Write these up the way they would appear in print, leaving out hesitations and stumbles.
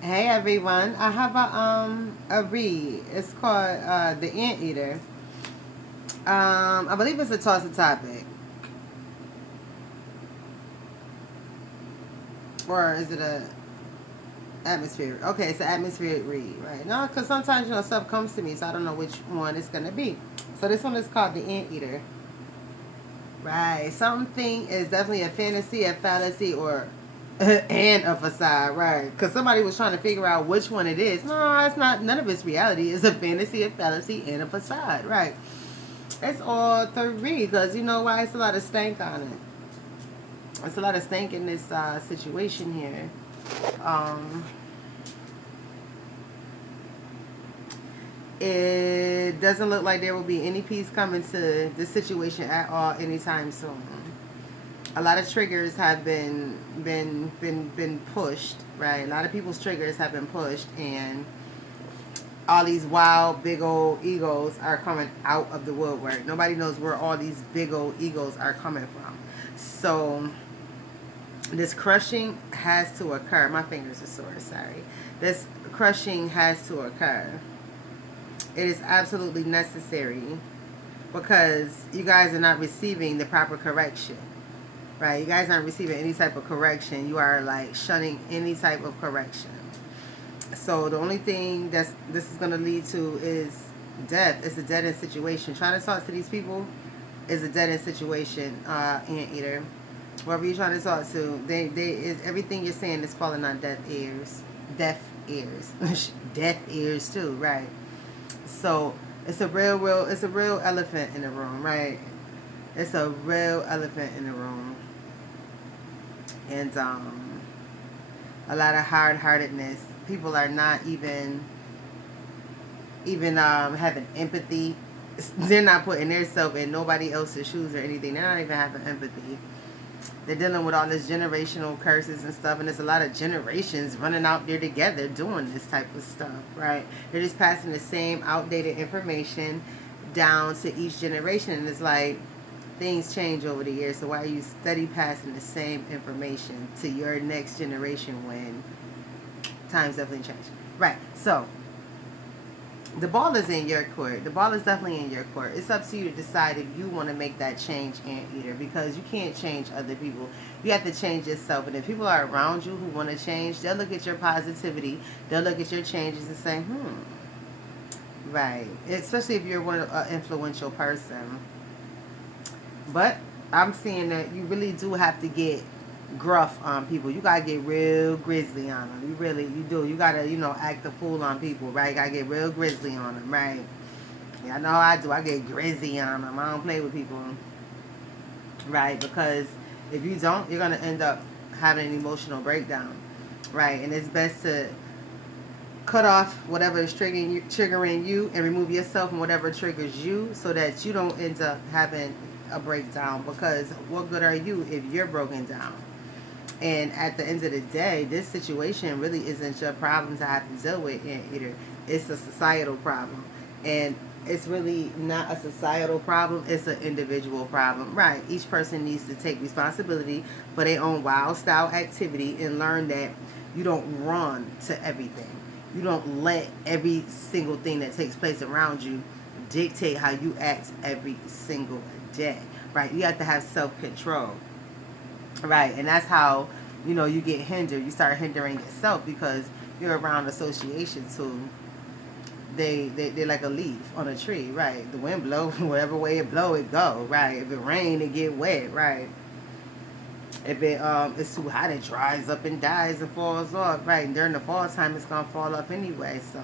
Hey everyone, I have a read. It's called The Anteater. I believe it's a toss topic, or is it a atmosphere? Okay, it's an atmospheric read, right? No, because sometimes stuff comes to me, so I don't know which one it's gonna be. So this one is called The Anteater. Right. Something is definitely a fantasy, a fallacy, or and a facade. Right. Because somebody was trying to figure out which one it is. No, it's not. None of it's reality. It's a fantasy, a fallacy, and a facade. Right. It's all three. Because you know why? It's a lot of stank on it. It's a lot of stank in this situation here. Um, it doesn't look like there will be any peace coming to this situation at all anytime soon. A lot of triggers have been pushed, right? A lot of people's triggers have been pushed, and all these wild big old egos are coming out of the woodwork. Nobody knows where all these big old egos are coming from. So this crushing has to occur. My fingers are sore, sorry. This crushing has to occur. It is absolutely necessary because you guys are not receiving the proper correction. Right, you guys aren't receiving any type of correction. You are like shunning any type of correction. So the only thing this is gonna lead to is death. It's a dead end situation. Trying to talk to these people is a dead end situation, Anteater. Whoever you're trying to talk to, everything you're saying is falling on deaf ears. Deaf ears. Deaf ears too, right. So it's it's a real elephant in the room, right? It's a real elephant in the room. And a lot of hard-heartedness. People are not even having empathy. They're not putting themselves in nobody else's shoes or anything. They're not even having empathy. They're dealing with all this generational curses and stuff, and there's a lot of generations running out there together doing this type of stuff, right? They're just passing the same outdated information down to each generation, and it's like things change over the years. So why are you steady passing the same information to your next generation when times definitely change? Right. So the ball is in your court. The ball is definitely in your court. It's up to you to decide if you want to make that change, Anteater, because you can't change other people. You have to change yourself. And if people are around you who want to change, they'll look at your positivity. They'll look at your changes and say, right. Especially if you're one influential person. But I'm seeing that you really do have to get gruff on people. You gotta get real grizzly on them. You do. You gotta, act the fool on people, right? You gotta get real grizzly on them, right? Yeah, I know I do. I get grizzly on them. I don't play with people, right? Because if you don't, you're gonna end up having an emotional breakdown, right? And it's best to cut off whatever is triggering you and remove yourself from whatever triggers you so that you don't end up having a breakdown, because what good are you if you're broken down? And at the end of the day, this situation really isn't your problem to have to deal with, either. It's a societal problem. And it's really not a societal problem, it's an individual problem. Right. Each person needs to take responsibility for their own wild style activity and learn that you don't run to everything. You don't let every single thing that takes place around you dictate how you act every single day. Right. You have to have self control. Right. And that's how, you get hindered. You start hindering yourself because you're around associations who they're like a leaf on a tree, right? The wind blow whatever way it blow, it go, right? If it rain, it get wet, right? If it's too hot, it dries up and dies and falls off, right? And during the fall time, it's gonna fall off anyway. So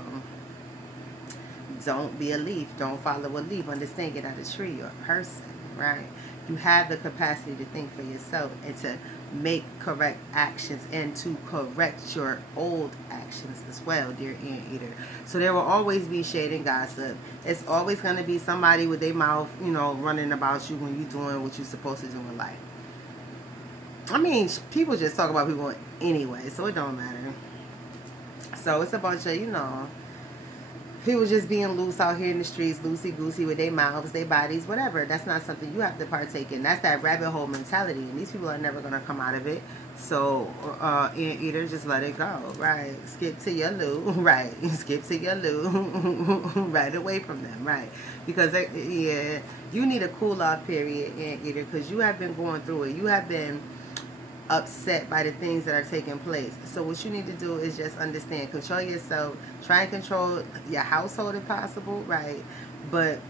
don't be a leaf. Don't follow a leaf. Understand, you're not a tree. You're a person, right? You have the capacity to think for yourself and to make correct actions and to correct your old actions as well, dear Anteater. So there will always be shade and gossip. It's always going to be somebody with their mouth, running about you when you're doing what you're supposed to do in life. I mean, people just talk about people anyway, so it don't matter. So it's a bunch of, People just being loose out here in the streets, loosey goosey with their mouths, their bodies, whatever. That's not something you have to partake in. That's that rabbit hole mentality, and these people are never gonna come out of it. So, either just let it go, right? Skip to your loo, right? Skip to your loo, right away from them, right? Because yeah, you need a cool off period, and either because you have been going through it, you have been upset by the things that are taking place. So what you need to do is just understand, control yourself, try and control your household if possible, right? But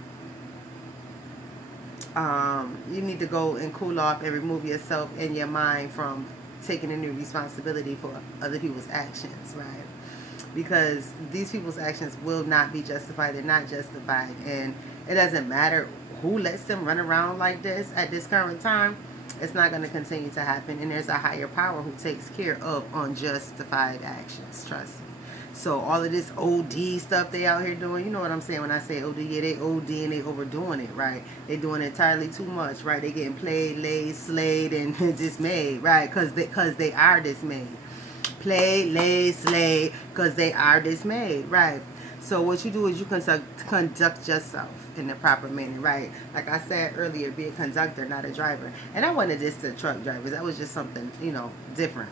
you need to go and cool off and remove yourself and your mind from taking any responsibility for other people's actions, right? Because these people's actions will not be justified. They're not justified, and it doesn't matter who lets them run around like this at this current time. It's not going to continue to happen, and there's a higher power who takes care of unjustified actions. Trust me. So all of this OD stuff they out here doing, you know what I'm saying when I say OD? Yeah, they OD and they overdoing it, right? They doing entirely too much, right? They getting played, laid, slayed, and dismayed, right? Because they are dismayed. Played, laid, slayed, because they are dismayed, right? So what you do is you conduct yourself in the proper manner, right? Like I said earlier, be a conductor, not a driver. And I wanted this to truck drivers. That was just something, different.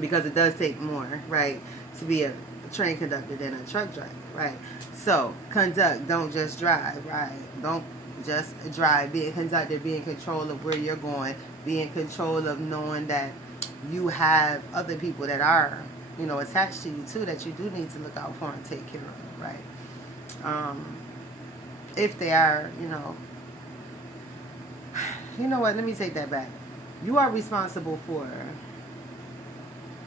Because it does take more, right, to be a train conductor than a truck driver, right? So conduct, don't just drive, right? Don't just drive. Be a conductor, be in control of where you're going, be in control of knowing that you have other people that are, attached to you too, that you do need to look out for and take care of, right? If they are, you know what, let me take that back. You are responsible for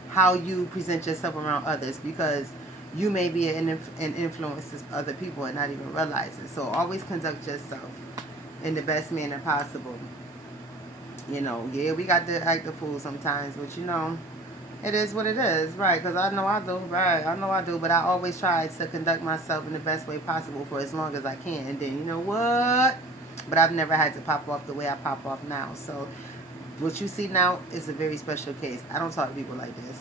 how you present yourself around others, because you may be an influence to other people and not even realize it. So always conduct yourself in the best manner possible. Yeah, we got to act the fool sometimes, but it is what it is, right? Because I know I do, right? I know I do, but I always try to conduct myself in the best way possible for as long as I can. And then, you know what? But I've never had to pop off the way I pop off now. So what you see now is a very special case. I don't talk to people like this.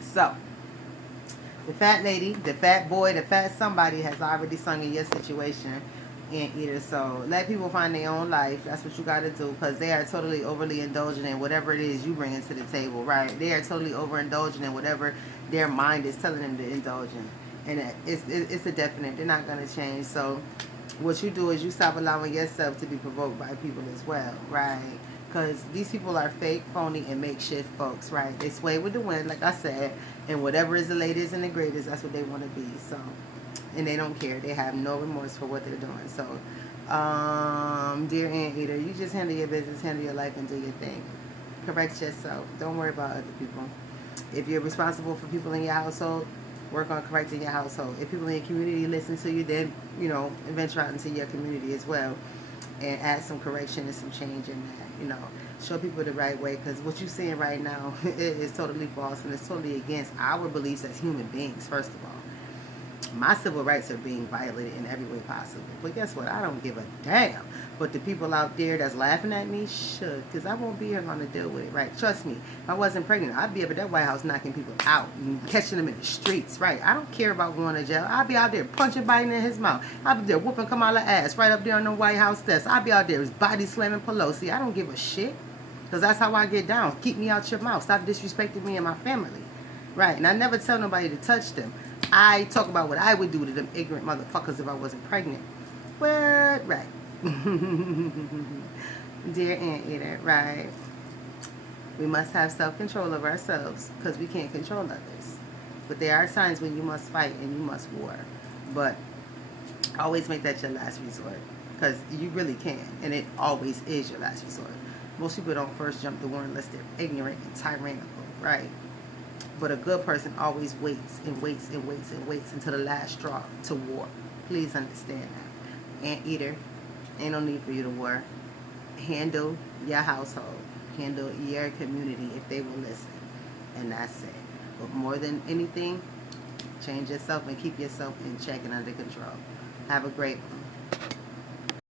So, the fat lady, the fat boy, the fat somebody has already sung in your situation. And either so let people find their own life. That's what you got to do, because they are totally overly indulgent in whatever it is you bring into the table, right? They are totally overindulgent in whatever their mind is telling them to indulge in, and it's a definite. They're not going to change. So what you do is you stop allowing yourself to be provoked by people as well, right? Because these people are fake, phony, and makeshift folks, right? They sway with the wind, like I said, and whatever is the latest and the greatest, that's what they want to be. So, and they don't care. They have no remorse for what they're doing. So, dear Anteater, you just handle your business, handle your life, and do your thing. Correct yourself. Don't worry about other people. If you're responsible for people in your household, work on correcting your household. If people in your community listen to you, then, venture out into your community as well and add some correction and some change in that. Show people the right way, because what you're seeing right now is totally false, and it's totally against our beliefs as human beings, first of all. My civil rights are being violated in every way possible. But guess what? I don't give a damn. But the people out there that's laughing at me should, because I won't be here going to deal with it, right? Trust me, if I wasn't pregnant, I'd be up at that White House knocking people out and catching them in the streets, right? I don't care about going to jail. I'd be out there punching Biden in his mouth. I'd be there whooping Kamala ass right up there on the White House steps. I'd be out there body slamming Pelosi. I don't give a shit, because that's how I get down. Keep me out your mouth. Stop disrespecting me and my family, right? And I never tell nobody to touch them. I talk about what I would do to them ignorant motherfuckers if I wasn't pregnant. What? Right. Dear Anteater, right. We must have self-control of ourselves, because we can't control others. But there are times when you must fight and you must war. But always make that your last resort, because you really can. And it always is your last resort. Most people don't first jump to war unless they're ignorant and tyrannical, right? But a good person always waits and waits and waits and waits until the last straw to war. Please understand that. Anteater, ain't no need for you to war. Handle your household. Handle your community if they will listen. And that's it. But more than anything, change yourself and keep yourself in check and under control. Have a great one.